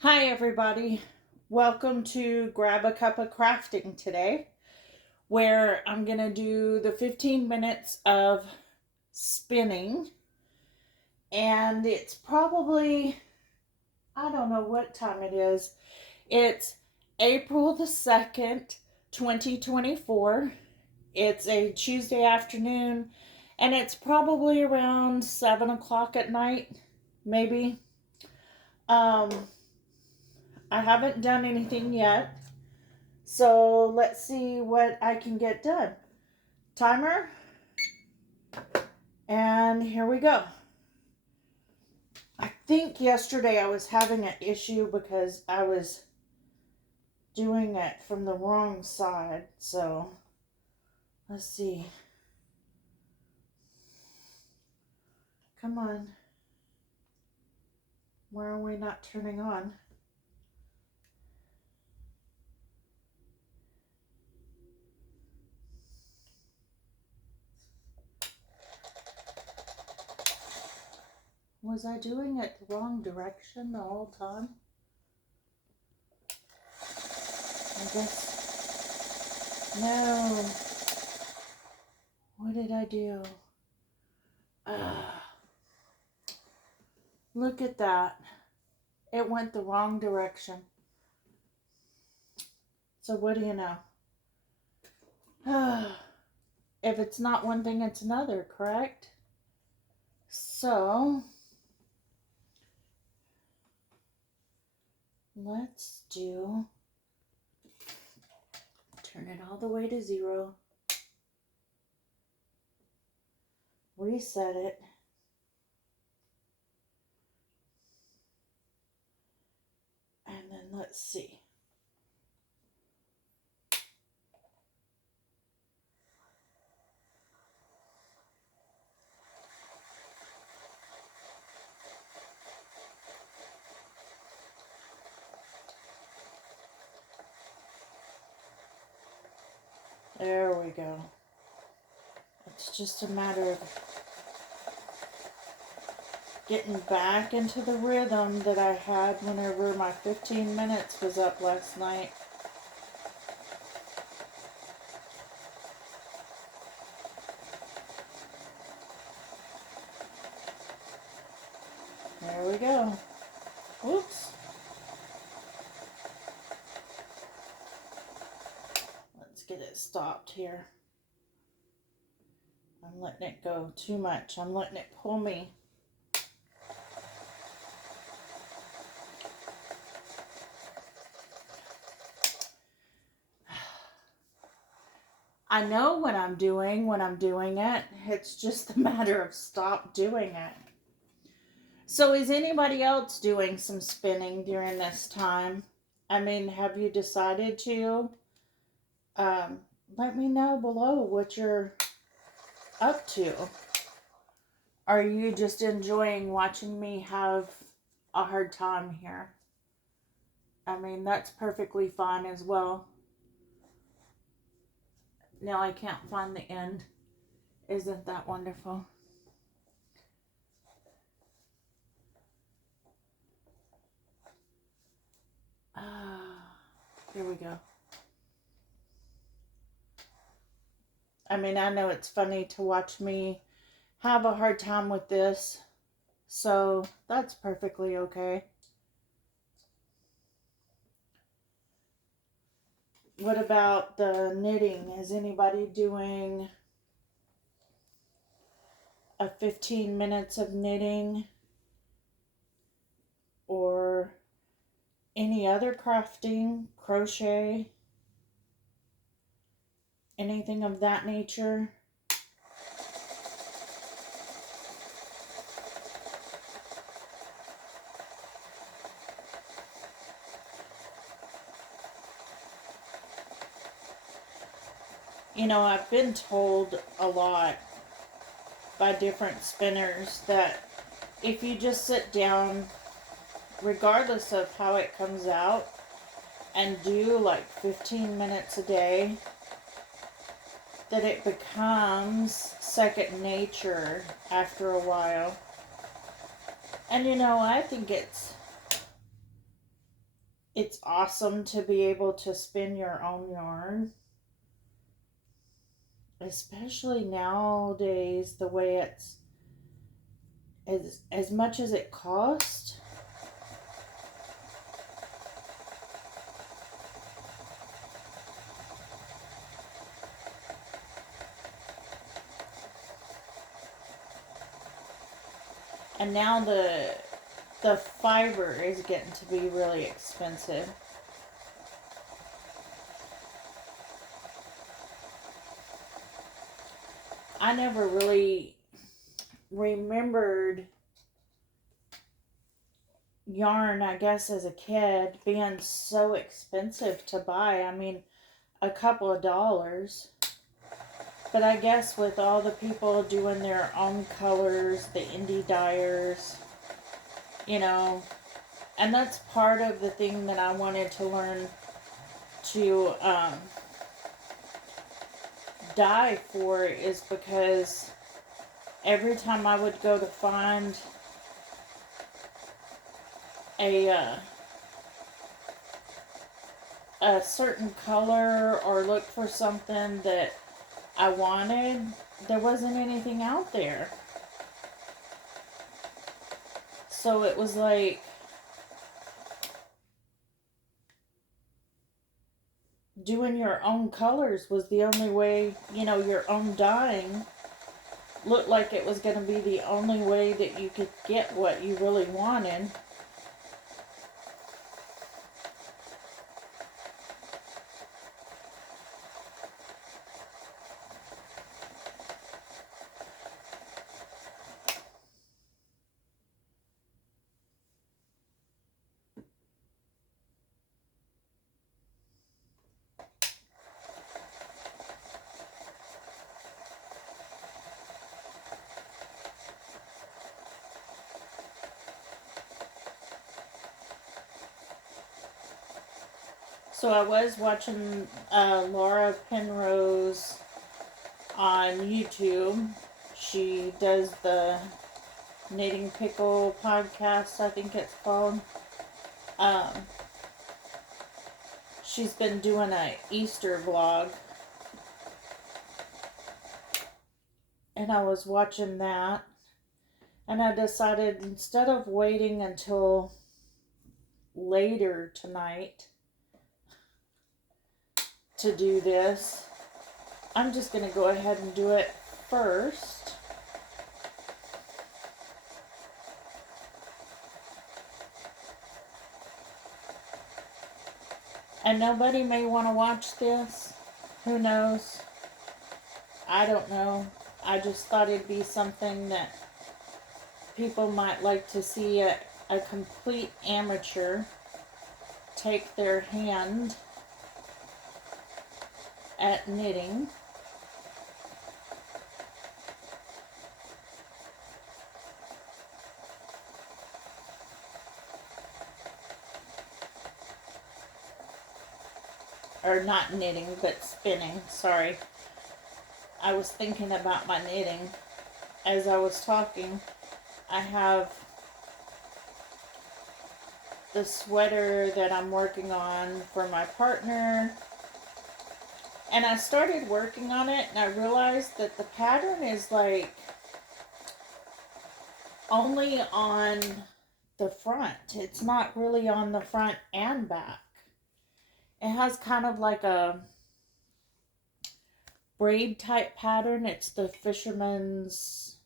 Hi everybody, welcome to Grab a Cup of Crafting today, where I'm going to do the 15 minutes of spinning, and it's probably, I don't know what time it is. It's April the 2nd, 2024. It's a Tuesday afternoon, and it's probably around 7 o'clock at night, maybe. Um, I haven't done anything yet. So let's see what I can get done. Timer. And here we go. I think yesterday I was having an issue because I was doing it from the wrong side. So let's see. Come on. Why are we not turning on? Was I doing it the wrong direction the whole time? I guess. No. What did I do? Look at that. It went the wrong direction. So what do you know? If it's not one thing, it's another, correct? So let's turn it all the way to 0, reset it, and then let's see. There we go. It's just a matter of getting back into the rhythm that I had whenever my 15 minutes was up last night. There we go. Oops. Let's get it stopped here. I'm letting it go too much. I'm letting it pull me. I know when I'm doing it. It's just a matter of stop doing it. So is anybody else doing some spinning during this time? I mean, have you decided to? Um, Let me know below what you're up to. Are you just enjoying watching me have a hard time here? I mean, that's perfectly fine as well. Now I can't find the end. Isn't that wonderful? Here we go. I mean, I know it's funny to watch me have a hard time with this, so that's perfectly okay. What about the knitting? Is anybody doing a 15 minutes of knitting or any other crafting, crochet, anything of that nature? You know, I've been told a lot by different spinners that if you just sit down, regardless of how it comes out, and do like 15 minutes a day, that it becomes second nature after a while. And you know, I think it's It's awesome to be able to spin your own yarn, especially nowadays, the way it's as much as it costs. And now the fiber is getting to be really expensive. I never really remembered yarn, I guess, as a kid being so expensive to buy. I mean, a couple of dollars. But I guess with all the people doing their own colors, the indie dyers, you know, and that's part of the thing that I wanted to learn to dye for, is because every time I would go to find a certain color or look for something that I wanted, there wasn't anything out there. So it was like doing your own colors was the only way, your own dyeing looked like it was going to be the only way that you could get what you really wanted. So I was watching Laura Penrose on YouTube. She does the Knitting Pickle podcast, I think it's called. Um, she's been doing a Easter vlog, and I was watching that, and I decided, instead of waiting until later tonight to do this, I'm just going to go ahead and do it first. And nobody may want to watch this. Who knows? I don't know. I just thought it'd be something that people might like to see a complete amateur take their hand at knitting. Or not knitting, but spinning. Sorry. I was thinking about my knitting as I was talking. I have the sweater that I'm working on for my partner. And I started working on it, and I realized that the pattern is like only on the front. It's not really on the front and back. It has kind of like a braid type pattern. It's the fisherman's,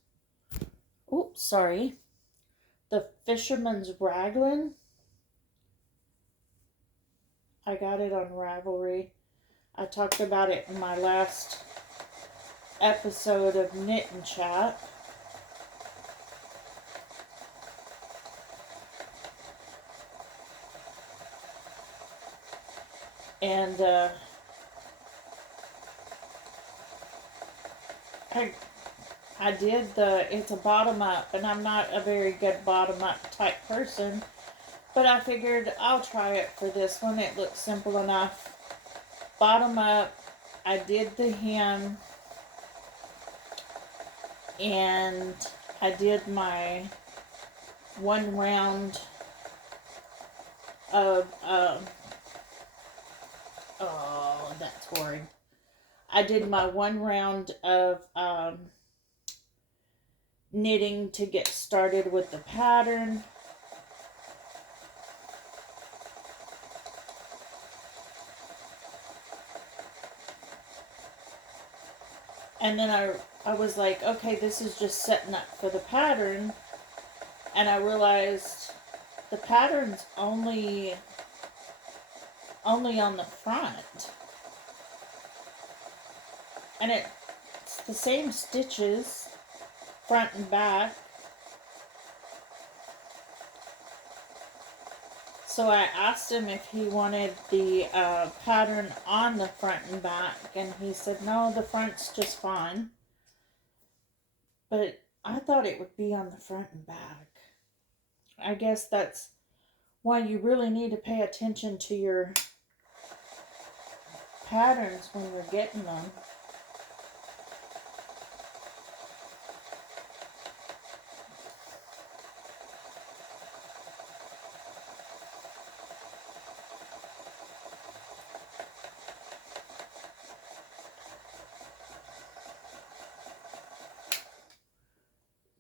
the fisherman's raglan. I got it on Ravelry. I talked about it in my last episode of Knit and Chat. And I did it's a bottom up, and I'm not a very good bottom up type person, but I figured I'll try it for this one. It looks simple enough. Bottom up, I did the hem, and I did my one round of, oh, that's horrid. I did my one round of knitting to get started with the pattern. And then I was like, okay, this is just setting up for the pattern. And I realized the pattern's only on the front. And it's the same stitches, front and back. So I asked him if he wanted the pattern on the front and back, and he said, no, the front's just fine. But I thought it would be on the front and back. I guess that's why you really need to pay attention to your patterns when you're getting them.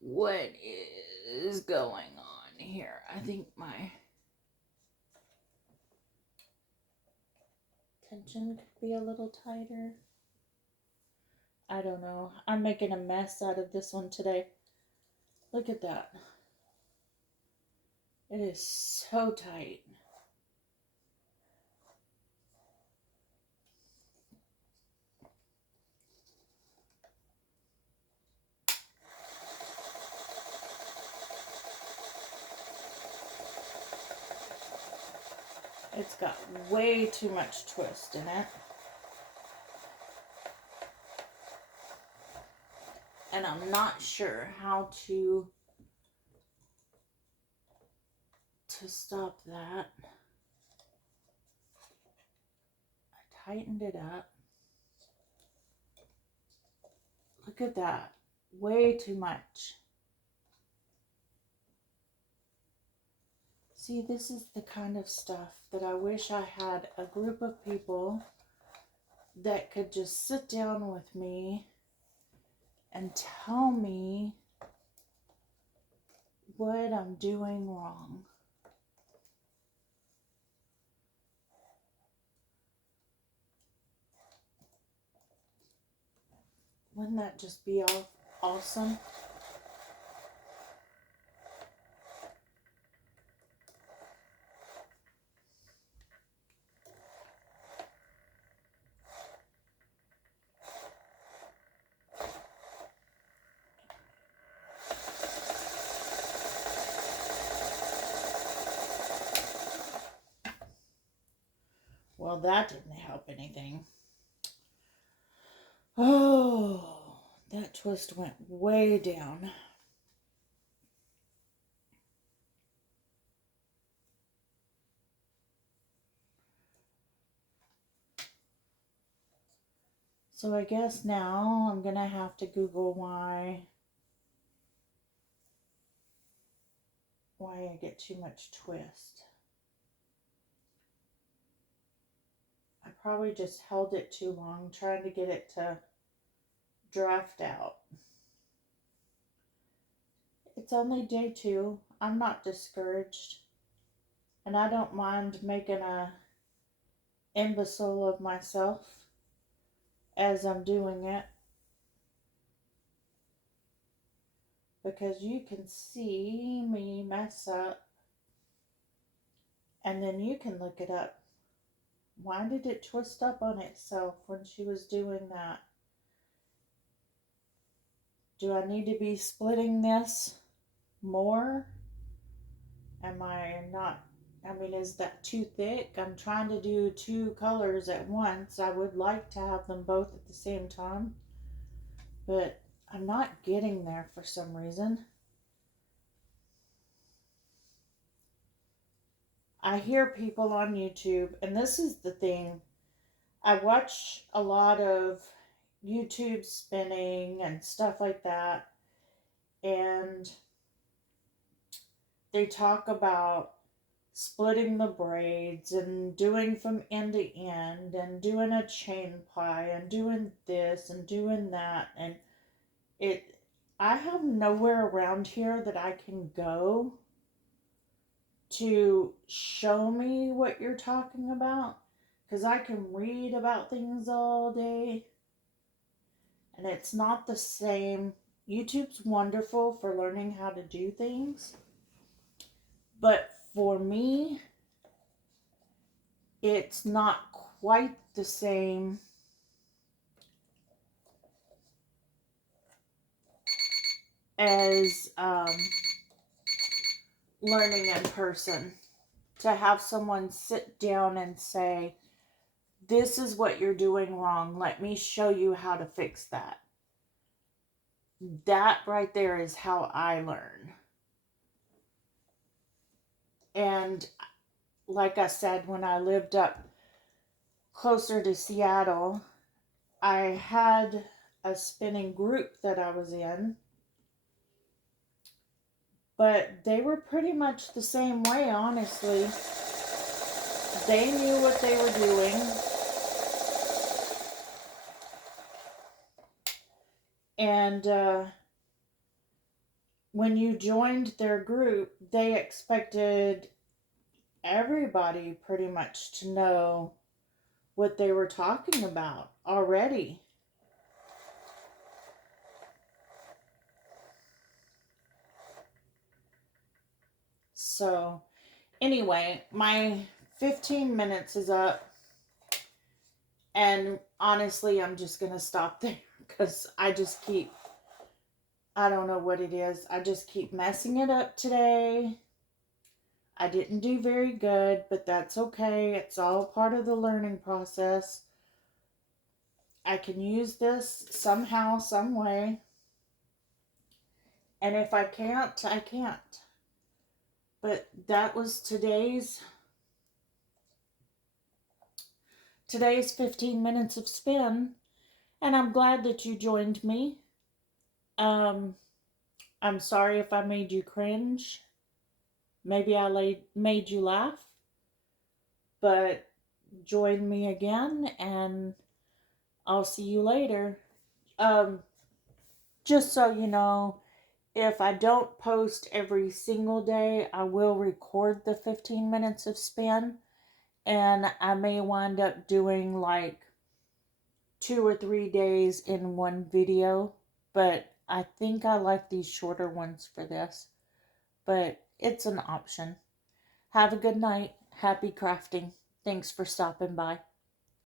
What is going on here? I think my tension could be a little tighter. I don't know. I'm making a mess out of this one today. Look at that. It is so tight. It's got way too much twist in it. And I'm not sure how to stop that. I tightened it up. Look at that. Way too much. See, this is the kind of stuff that I wish I had a group of people that could just sit down with me and tell me what I'm doing wrong. Wouldn't that just be awesome? Well, that didn't help anything. Oh, that twist went way down. So I guess now I'm gonna have to Google why I get too much twist. I probably just held it too long trying to get it to draft out. It's only day 2. I'm not discouraged. And I don't mind making a imbecile of myself as I'm doing it. Because you can see me mess up. And then you can look it up. Why did it twist up on itself when she was doing that? Do I need to be splitting this more? Am I not? I mean, is that too thick? I'm trying to do 2 colors at once. I would like to have them both at the same time, but I'm not getting there for some reason. I hear people on YouTube, and this is the thing. I watch a lot of YouTube spinning and stuff like that, and they talk about splitting the braids and doing from end to end and doing a chain ply and doing this and doing that. And it, I have nowhere around here that I can go to show me what you're talking about, because I can read about things all day and it's not the same. YouTube's wonderful for learning how to do things, but for me, it's not quite the same as learning in person. To have someone sit down and say, this is what you're doing wrong. Let me show you how to fix that. That right there is how I learn. And like I said, when I lived up closer to Seattle, I had a spinning group that I was in, but they were pretty much the same way, honestly. They knew what they were doing. And when you joined their group, they expected everybody pretty much to know what they were talking about already. So, anyway, my 15 minutes is up. And honestly, I'm just going to stop there because I don't know what it is. I just keep messing it up today. I didn't do very good, but that's okay. It's all part of the learning process. I can use this somehow, some way. And if I can't, I can't. But that was today's 15 minutes of spin, and I'm glad that you joined me. Um, I'm sorry if I made you cringe. Maybe I made you laugh, but join me again, and I'll see you later. Um, just so you know, if I don't post every single day, I will record the 15 minutes of spin, and I may wind up doing like 2 or 3 days in one video, but I think I like these shorter ones for this, but it's an option. Have a good night. Happy crafting. Thanks for stopping by.